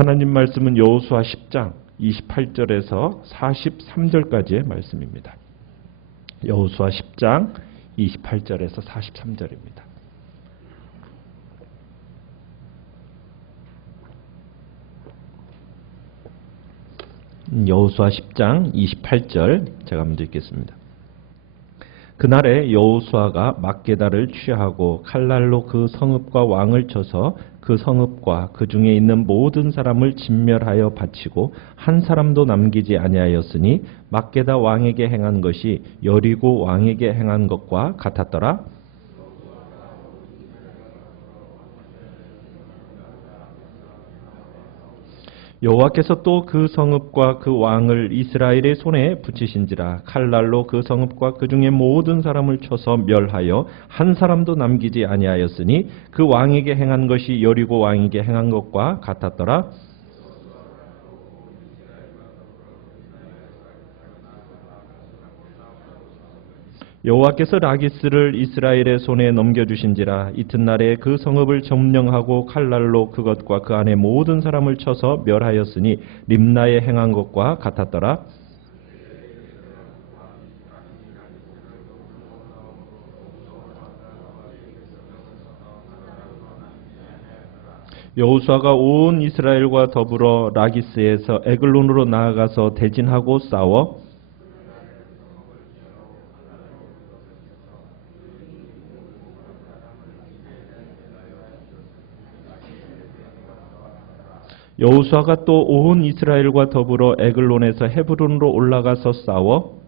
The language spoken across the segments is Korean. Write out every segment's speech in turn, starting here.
하나님 말씀은 여호수아 10장 28절에서 43절까지의 말씀입니다. 여호수아 10장 28절에서 43절입니다. 여호수아 10장 28절 제가 먼저 읽겠습니다. 그날에 여호수아가 막게다를 취하고 칼날로 그 성읍과 왕을 쳐서 그 성읍과 그 중에 있는 모든 사람을 진멸하여 바치고 한 사람도 남기지 아니하였으니 막게다 왕에게 행한 것이 여리고 왕에게 행한 것과 같았더라. 여호와께서 또 그 성읍과 그 왕을 이스라엘의 손에 붙이신지라. 칼날로 그 성읍과 그 중에 모든 사람을 쳐서 멸하여 한 사람도 남기지 아니하였으니 그 왕에게 행한 것이 여리고 왕에게 행한 것과 같았더라. 여호와께서 라기스를 이스라엘의 손에 넘겨주신지라. 이튿날에 그 성읍을 점령하고 칼날로 그것과 그 안에 모든 사람을 쳐서 멸하였으니 림나에 행한 것과 같았더라. 여호수아가 온 이스라엘과 더불어 라기스에서 에글론으로 나아가서 대진하고 싸워 여호수아가 또 온 이스라엘과 더불어 에글론에서 헤브론으로 올라가서 싸워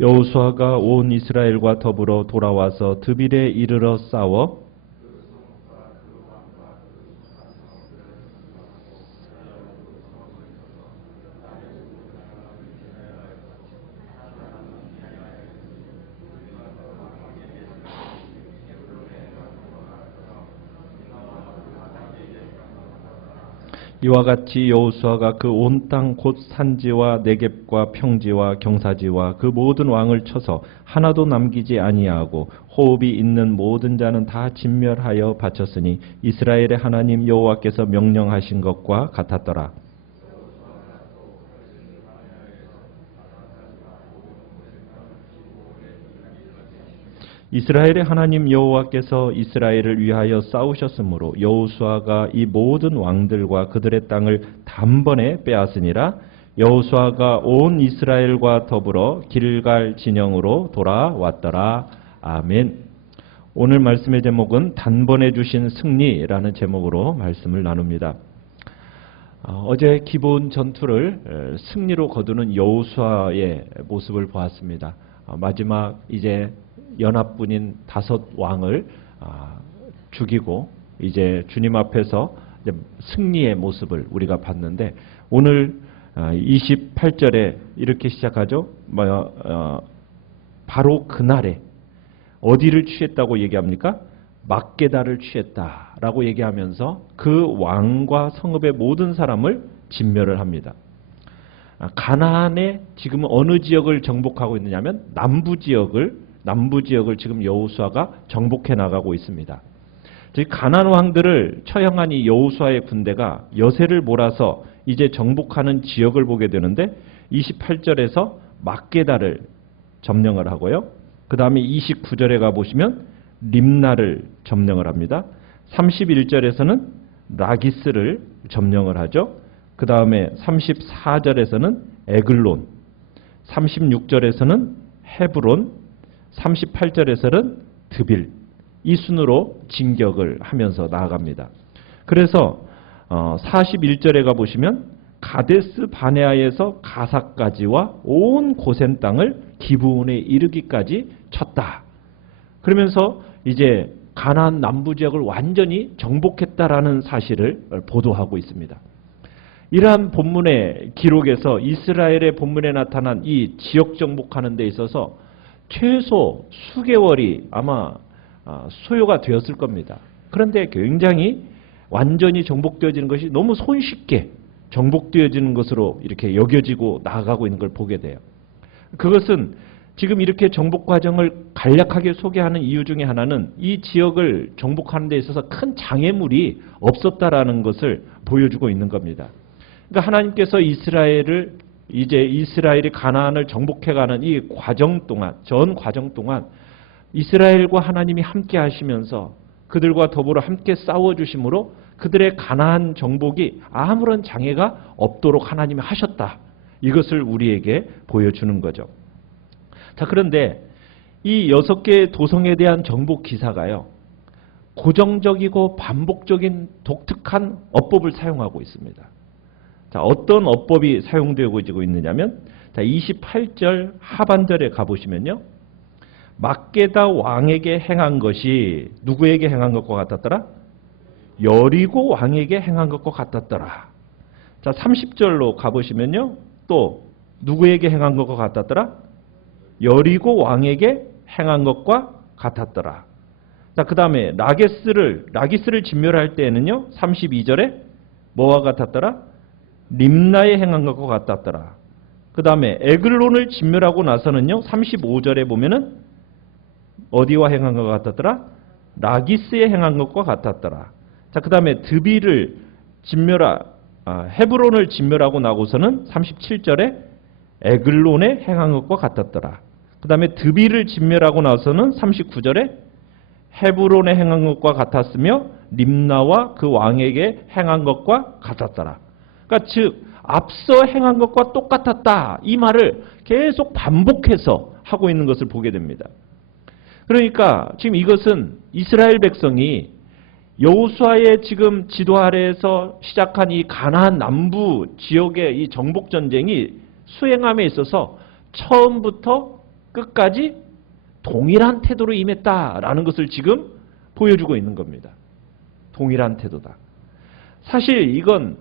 여호수아가 온 이스라엘과 더불어 돌아와서 드빌에 이르러 싸워 이와 같이 여호수아가 그 온 땅 곧 산지와 네겝과 평지와 경사지와 그 모든 왕을 쳐서 하나도 남기지 아니하고 호흡이 있는 모든 자는 다 진멸하여 바쳤으니 이스라엘의 하나님 여호와께서 명령하신 것과 같았더라. 이스라엘의 하나님 여호와께서 이스라엘을 위하여 싸우셨으므로 여호수아가 이 모든 왕들과 그들의 땅을 단번에 빼앗으니라. 여호수아가 온 이스라엘과 더불어 길갈 진영으로 돌아왔더라. 아멘. 오늘 말씀의 제목은 단번에 주신 승리라는 제목으로 말씀을 나눕니다. 어제 기본 전투를 승리로 거두는 여호수아의 모습을 보았습니다. 마지막 이제 연합군인 5왕을 죽이고 이제 주님 앞에서 이제 승리의 모습을 우리가 봤는데 오늘 28절에 이렇게 시작하죠. 바로 그날에 어디를 취했다고 얘기합니까? 막게다를 취했다라고 얘기하면서 그 왕과 성읍의 모든 사람을 진멸을 합니다. 가나안의 지금 어느 지역을 정복하고 있느냐면 남부 지역을 지금 여호수아가 정복해 나가고 있습니다. 즉 가나안 왕들을 처형한 이 여호수아의 군대가 여세를 몰아서 이제 정복하는 지역을 보게 되는데 28절에서 막게다를 점령을 하고요. 그 다음에 29절에 가보시면 림나를 점령을 합니다. 31절에서는 라기스를 점령을 하죠. 그 다음에 34절에서는 에글론, 36절에서는 헤브론, 38절에서는 드빌, 이 순으로 진격을 하면서 나아갑니다. 그래서 41절에 가보시면 가데스 바네아에서 가사까지와 온 고센 땅을 기브온에 이르기까지 쳤다. 그러면서 이제 가나안 남부 지역을 완전히 정복했다라는 사실을 보도하고 있습니다. 이러한 본문의 기록에서 이스라엘의 본문에 나타난 이 지역 정복하는 데 있어서 최소 수개월이 아마 소요가 되었을 겁니다. 그런데 굉장히 완전히 정복되어지는 것이 너무 손쉽게 정복되어지는 것으로 이렇게 여겨지고 나아가고 있는 걸 보게 돼요. 그것은 지금 이렇게 정복 과정을 간략하게 소개하는 이유 중에 하나는 이 지역을 정복하는 데 있어서 큰 장애물이 없었다라는 것을 보여주고 있는 겁니다. 그러니까 하나님께서 이스라엘이 가나안을 정복해가는 이 과정 동안, 전 과정 동안 이스라엘과 하나님이 함께 하시면서 그들과 더불어 함께 싸워주심으로 그들의 가나안 정복이 아무런 장애가 없도록 하나님이 하셨다. 이것을 우리에게 보여주는 거죠. 자, 그런데 이 6개의 도성에 대한 정복 기사가요, 고정적이고 반복적인 독특한 어법을 사용하고 있습니다. 자, 어떤 어법이 사용되고 있느냐면, 자, 28절 하반절에 가보시면요, 막게다 왕에게 행한 것이 누구에게 행한 것과 같았더라? 여리고 왕에게 행한 것과 같았더라. 자, 30절로 가보시면요, 또 누구에게 행한 것과 같았더라? 여리고 왕에게 행한 것과 같았더라. 자, 그 다음에 라기스를 진멸할 때에는요, 32절에 뭐와 같았더라? 림나에 행한 것과 같았더라. 그 다음에 에글론을 진멸하고 나서는요, 35절에 보면은 어디와 행한 것과 같았더라? 라기스에 행한 것과 같았더라. 자, 그 다음에 헤브론을 진멸하고 나고서는 37절에 에글론에 행한 것과 같았더라. 그 다음에 드비를 진멸하고 나서는 39절에 헤브론에 행한 것과 같았으며 림나와 그 왕에게 행한 것과 같았더라. 그러니까 즉 앞서 행한 것과 똑같았다. 이 말을 계속 반복해서 하고 있는 것을 보게 됩니다. 그러니까 지금 이것은 이스라엘 백성이 여호수아의 지금 지도 아래에서 시작한 이 가나안 남부 지역의 이 정복 전쟁이 수행함에 있어서 처음부터 끝까지 동일한 태도로 임했다라는 것을 지금 보여주고 있는 겁니다. 동일한 태도다. 사실 이건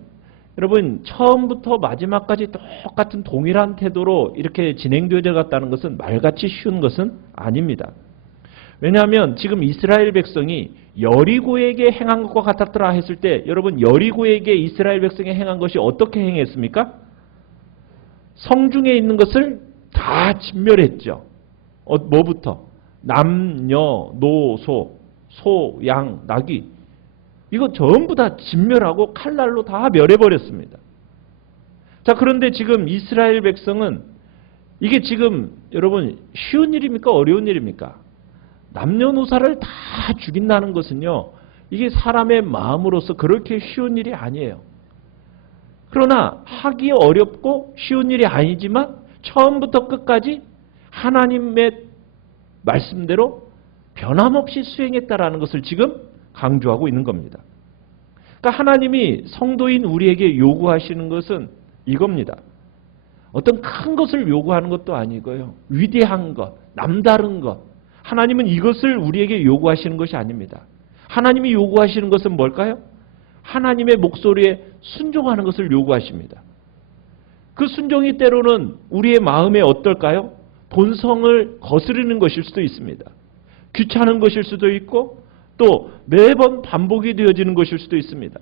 여러분 처음부터 마지막까지 똑같은 동일한 태도로 이렇게 진행되어 갔다는 것은 말같이 쉬운 것은 아닙니다. 왜냐하면 지금 이스라엘 백성이 여리고에게 행한 것과 같았더라 했을 때 여러분 여리고에게 이스라엘 백성이 행한 것이 어떻게 행했습니까? 성중에 있는 것을 다 진멸했죠. 뭐부터? 남녀, 노소, 소, 양, 나귀 이거 전부 다 진멸하고 칼날로 다 멸해버렸습니다. 자, 그런데 지금 이스라엘 백성은 이게 지금 여러분 쉬운 일입니까? 어려운 일입니까? 남녀노사를 다 죽인다는 것은요, 이게 사람의 마음으로서 그렇게 쉬운 일이 아니에요. 그러나 하기 어렵고 쉬운 일이 아니지만 처음부터 끝까지 하나님의 말씀대로 변함없이 수행했다라는 것을 지금 강조하고 있는 겁니다. 그러니까 하나님이 성도인 우리에게 요구하시는 것은 이겁니다. 어떤 큰 것을 요구하는 것도 아니고요. 위대한 것, 남다른 것. 하나님은 이것을 우리에게 요구하시는 것이 아닙니다. 하나님이 요구하시는 것은 뭘까요? 하나님의 목소리에 순종하는 것을 요구하십니다. 그 순종이 때로는 우리의 마음에 어떨까요? 본성을 거스르는 것일 수도 있습니다. 귀찮은 것일 수도 있고 또 매번 반복이 되어지는 것일 수도 있습니다.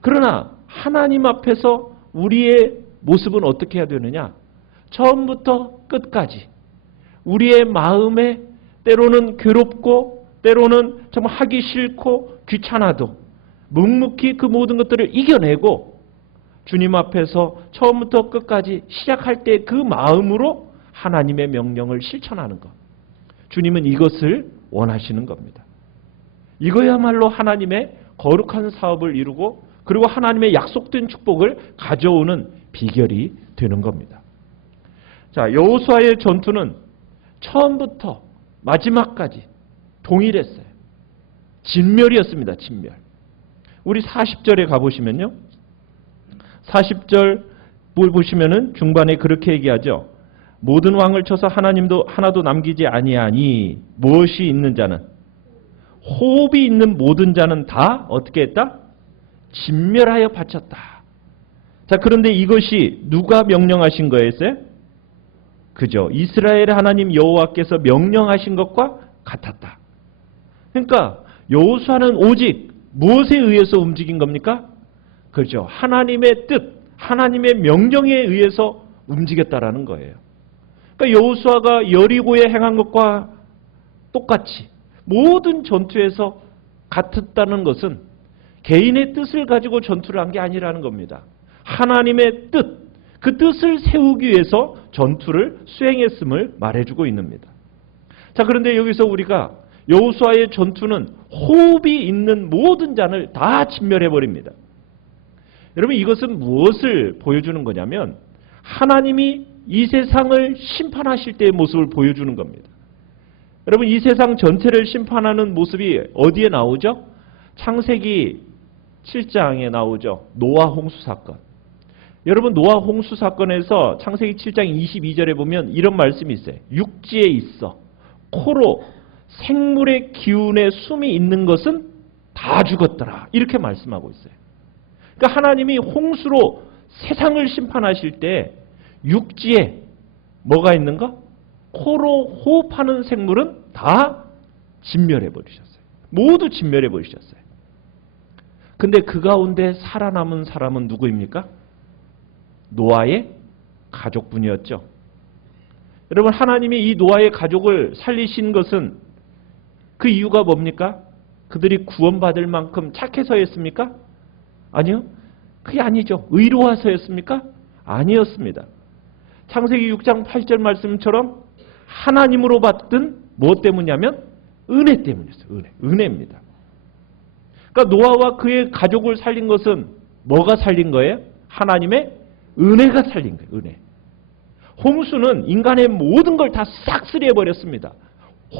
그러나 하나님 앞에서 우리의 모습은 어떻게 해야 되느냐? 처음부터 끝까지 우리의 마음에 때로는 괴롭고 때로는 정말 하기 싫고 귀찮아도 묵묵히 그 모든 것들을 이겨내고 주님 앞에서 처음부터 끝까지 시작할 때 그 마음으로 하나님의 명령을 실천하는 것. 주님은 이것을 원하시는 겁니다. 이거야말로 하나님의 거룩한 사업을 이루고 그리고 하나님의 약속된 축복을 가져오는 비결이 되는 겁니다. 자, 여호수아의 전투는 처음부터 마지막까지 동일했어요. 진멸이었습니다. 진멸. 우리 40절에 가보시면요. 40절 보시면은 중반에 그렇게 얘기하죠. 모든 왕을 쳐서 하나님도 하나도 남기지 아니하니 무엇이 있는 자는 호흡이 있는 모든 자는 다 어떻게 했다? 진멸하여 바쳤다. 자, 그런데 이것이 누가 명령하신 거였어요? 그죠? 이스라엘의 하나님 여호와께서 명령하신 것과 같았다. 그러니까 여호수아는 오직 무엇에 의해서 움직인 겁니까? 그렇죠. 하나님의 뜻, 하나님의 명령에 의해서 움직였다라는 거예요. 그러니까 여호수아가 여리고에 행한 것과 똑같이 모든 전투에서 같았다는 것은 개인의 뜻을 가지고 전투를 한 게 아니라는 겁니다. 하나님의 뜻, 그 뜻을 세우기 위해서 전투를 수행했음을 말해주고 있습니다. 자, 그런데 여기서 우리가 여호수아의 전투는 호흡이 있는 모든 잔을 다 진멸해버립니다. 여러분, 이것은 무엇을 보여주는 거냐면 하나님이 이 세상을 심판하실 때의 모습을 보여주는 겁니다. 여러분, 이 세상 전체를 심판하는 모습이 어디에 나오죠? 창세기 7장에 나오죠. 노아 홍수 사건. 여러분, 노아 홍수 사건에서 창세기 7장 22절에 보면 이런 말씀이 있어요. 육지에 있어 코로 생물의 기운에 숨이 있는 것은 다 죽었더라. 이렇게 말씀하고 있어요. 그러니까 하나님이 홍수로 세상을 심판하실 때 육지에 뭐가 있는가? 코로 호흡하는 생물은 다 진멸해 버리셨어요. 모두 진멸해 버리셨어요. 근데 그 가운데 살아남은 사람은 누구입니까? 노아의 가족분이었죠. 여러분, 하나님이 이 노아의 가족을 살리신 것은 그 이유가 뭡니까? 그들이 구원받을 만큼 착해서였습니까? 아니요. 그게 아니죠. 의로워서였습니까? 아니었습니다. 창세기 6장 8절 말씀처럼 하나님으로 받든 무엇 때문이냐면 은혜 때문이었어요. 은혜입니다. 그러니까 노아와 그의 가족을 살린 것은 뭐가 살린 거예요? 하나님의 은혜가 살린 거예요. 은혜. 홍수는 인간의 모든 걸 다 싹쓸이해버렸습니다.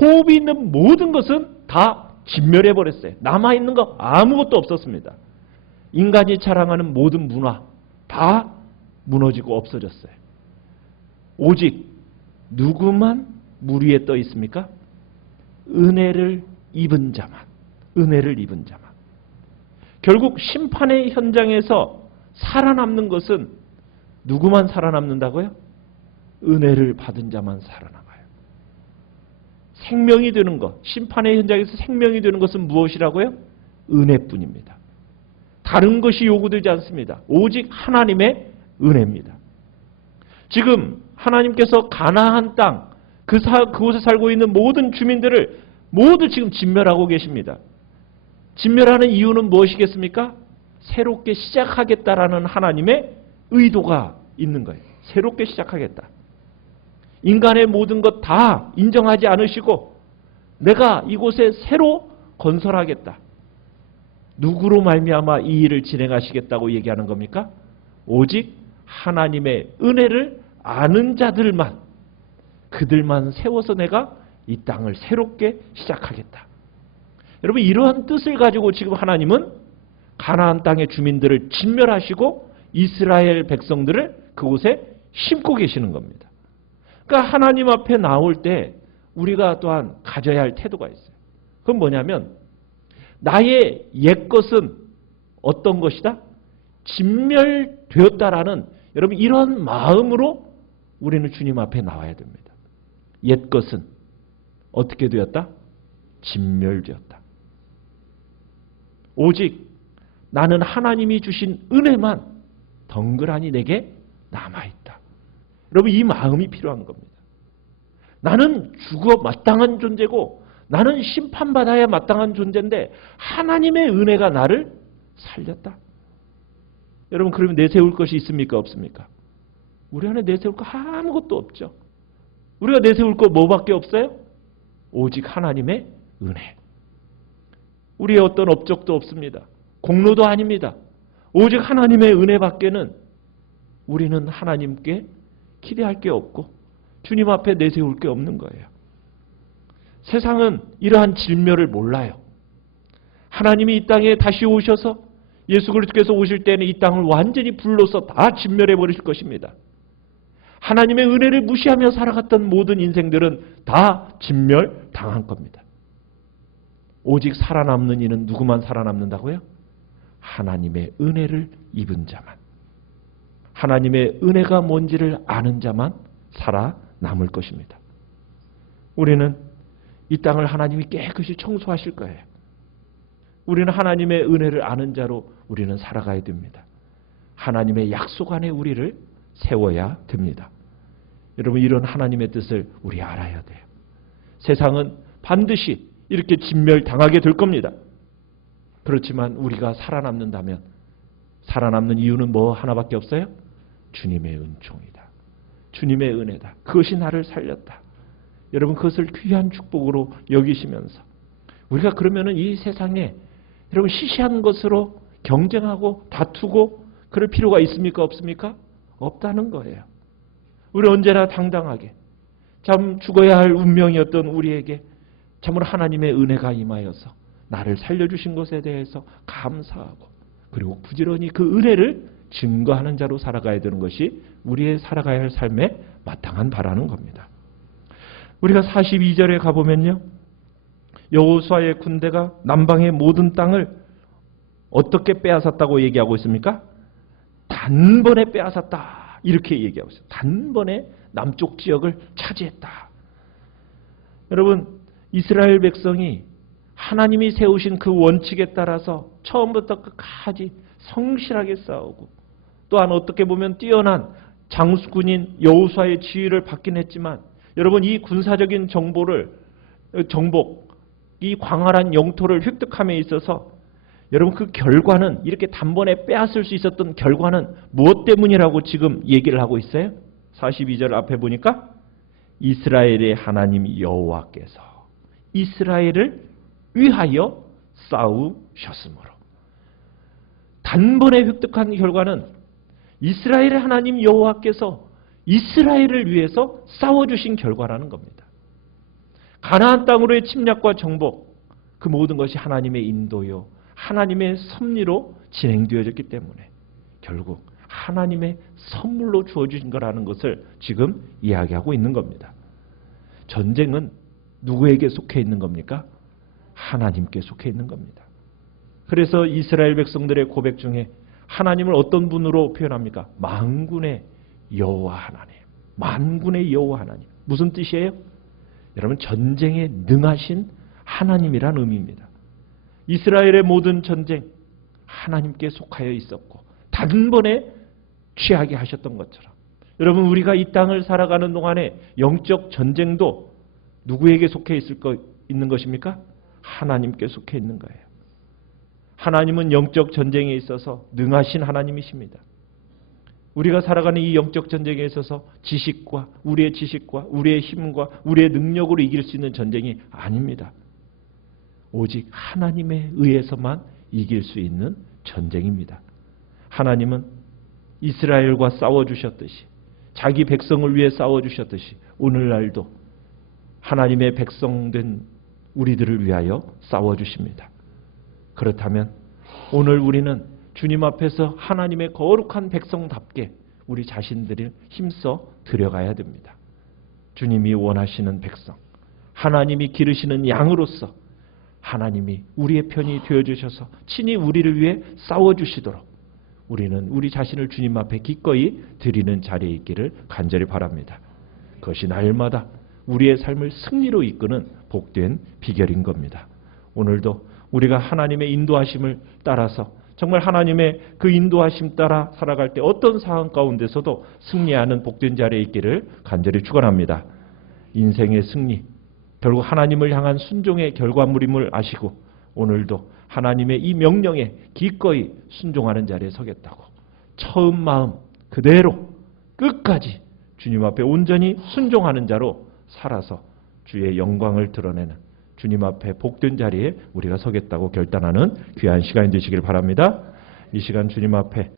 호흡이 있는 모든 것은 다 진멸해버렸어요. 남아있는 거 아무것도 없었습니다. 인간이 자랑하는 모든 문화 다 무너지고 없어졌어요. 오직 누구만 물 위에 떠 있습니까? 은혜를 입은 자만. 은혜를 입은 자만. 결국 심판의 현장에서 살아남는 것은 누구만 살아남는다고요? 은혜를 받은 자만 살아남아요. 생명이 되는 것, 심판의 현장에서 생명이 되는 것은 무엇이라고요? 은혜뿐입니다. 다른 것이 요구되지 않습니다. 오직 하나님의 은혜입니다. 지금 하나님께서 가나안 땅, 그곳에 살고 있는 모든 주민들을 모두 지금 진멸하고 계십니다. 진멸하는 이유는 무엇이겠습니까? 새롭게 시작하겠다라는 하나님의 의도가 있는 거예요. 새롭게 시작하겠다. 인간의 모든 것 다 인정하지 않으시고 내가 이곳에 새로 건설하겠다. 누구로 말미암아 이 일을 진행하시겠다고 얘기하는 겁니까? 오직 하나님의 은혜를 아는 자들만, 그들만 세워서 내가 이 땅을 새롭게 시작하겠다. 여러분, 이러한 뜻을 가지고 지금 하나님은 가나안 땅의 주민들을 진멸하시고 이스라엘 백성들을 그곳에 심고 계시는 겁니다. 그러니까 하나님 앞에 나올 때 우리가 또한 가져야 할 태도가 있어요. 그건 뭐냐면 나의 옛것은 어떤 것이다? 진멸되었다라는 여러분 이런 마음으로 우리는 주님 앞에 나와야 됩니다. 옛것은 어떻게 되었다? 진멸되었다. 오직 나는 하나님이 주신 은혜만 덩그러니 내게 남아있다. 여러분, 이 마음이 필요한 겁니다. 나는 죽어 마땅한 존재고 나는 심판받아야 마땅한 존재인데 하나님의 은혜가 나를 살렸다. 여러분, 그러면 내세울 것이 있습니까? 없습니까? 우리 안에 내세울 거 아무것도 없죠. 우리가 내세울 거 뭐밖에 없어요? 오직 하나님의 은혜. 우리의 어떤 업적도 없습니다. 공로도 아닙니다. 오직 하나님의 은혜밖에는 우리는 하나님께 기대할 게 없고 주님 앞에 내세울 게 없는 거예요. 세상은 이러한 진멸을 몰라요. 하나님이 이 땅에 다시 오셔서 예수 그리스도께서 오실 때는 이 땅을 완전히 불로서 다 진멸해 버리실 것입니다. 하나님의 은혜를 무시하며 살아갔던 모든 인생들은 다 진멸당한 겁니다. 오직 살아남는 이는 누구만 살아남는다고요? 하나님의 은혜를 입은 자만. 하나님의 은혜가 뭔지를 아는 자만 살아남을 것입니다. 우리는 이 땅을 하나님이 깨끗이 청소하실 거예요. 우리는 하나님의 은혜를 아는 자로 우리는 살아가야 됩니다. 하나님의 약속 안에 우리를 세워야 됩니다. 여러분, 이런 하나님의 뜻을 우리 알아야 돼요. 세상은 반드시 이렇게 진멸당하게 될 겁니다. 그렇지만 우리가 살아남는다면, 살아남는 이유는 뭐 하나밖에 없어요? 주님의 은총이다. 주님의 은혜다. 그것이 나를 살렸다. 여러분, 그것을 귀한 축복으로 여기시면서 우리가 그러면은 이 세상에 여러분 시시한 것으로 경쟁하고 다투고 그럴 필요가 있습니까? 없습니까? 없다는 거예요. 우리 언제나 당당하게 참 죽어야 할 운명이었던 우리에게 참으로 하나님의 은혜가 임하여서 나를 살려주신 것에 대해서 감사하고 그리고 부지런히 그 은혜를 증거하는 자로 살아가야 되는 것이 우리의 살아가야 할 삶에 마땅한 바라는 겁니다. 우리가 42절에 가보면요, 여호수아의 군대가 남방의 모든 땅을 어떻게 빼앗았다고 얘기하고 있습니까? 단번에 빼앗았다, 이렇게 얘기하고 있어요. 단번에 남쪽 지역을 차지했다. 여러분, 이스라엘 백성이 하나님이 세우신 그 원칙에 따라서 처음부터 끝까지 성실하게 싸우고, 또한 어떻게 보면 뛰어난 장수군인 여호수아의 지휘를 받긴 했지만, 여러분, 이 군사적인 정복, 이 광활한 영토를 획득함에 있어서 여러분 그 결과는, 이렇게 단번에 빼앗을 수 있었던 결과는 무엇 때문이라고 지금 얘기를 하고 있어요? 42절 앞에 보니까 이스라엘의 하나님 여호와께서 이스라엘을 위하여 싸우셨으므로. 단번에 획득한 결과는 이스라엘의 하나님 여호와께서 이스라엘을 위해서 싸워주신 결과라는 겁니다. 가나안 땅으로의 침략과 정복, 그 모든 것이 하나님의 인도요, 하나님의 섭리로 진행되어졌기 때문에 결국 하나님의 선물로 주어주신 거라는 것을 지금 이야기하고 있는 겁니다. 전쟁은 누구에게 속해 있는 겁니까? 하나님께 속해 있는 겁니다. 그래서 이스라엘 백성들의 고백 중에 하나님을 어떤 분으로 표현합니까? 만군의 여호와 하나님. 만군의 여호와 하나님. 무슨 뜻이에요? 여러분, 전쟁에 능하신 하나님이란 의미입니다. 이스라엘의 모든 전쟁 하나님께 속하여 있었고 단번에 취하게 하셨던 것처럼, 여러분, 우리가 이 땅을 살아가는 동안에 영적 전쟁도 누구에게 속해 있는 것입니까? 하나님께 속해 있는 거예요. 하나님은 영적 전쟁에 있어서 능하신 하나님이십니다. 우리가 살아가는 이 영적 전쟁에 있어서 우리의 지식과 우리의 힘과 우리의 능력으로 이길 수 있는 전쟁이 아닙니다. 오직 하나님에 의해서만 이길 수 있는 전쟁입니다. 하나님은 이스라엘과 싸워주셨듯이, 자기 백성을 위해 싸워주셨듯이 오늘날도 하나님의 백성된 우리들을 위하여 싸워주십니다. 그렇다면 오늘 우리는 주님 앞에서 하나님의 거룩한 백성답게 우리 자신들을 힘써 들여가야 됩니다. 주님이 원하시는 백성, 하나님이 기르시는 양으로서 하나님이 우리의 편이 되어주셔서 친히 우리를 위해 싸워주시도록 우리는 우리 자신을 주님 앞에 기꺼이 드리는 자리에 있기를 간절히 바랍니다. 그것이 날마다 우리의 삶을 승리로 이끄는 복된 비결인 겁니다. 오늘도 우리가 하나님의 인도하심을 따라서 정말 하나님의 그 인도하심 따라 살아갈 때 어떤 상황 가운데서도 승리하는 복된 자리에 있기를 간절히 축원합니다. 인생의 승리, 결국 하나님을 향한 순종의 결과물임을 아시고 오늘도 하나님의 이 명령에 기꺼이 순종하는 자리에 서겠다고 처음 마음 그대로 끝까지 주님 앞에 온전히 순종하는 자로 살아서 주의 영광을 드러내는 주님 앞에 복된 자리에 우리가 서겠다고 결단하는 귀한 시간이 되시길 바랍니다. 이 시간 주님 앞에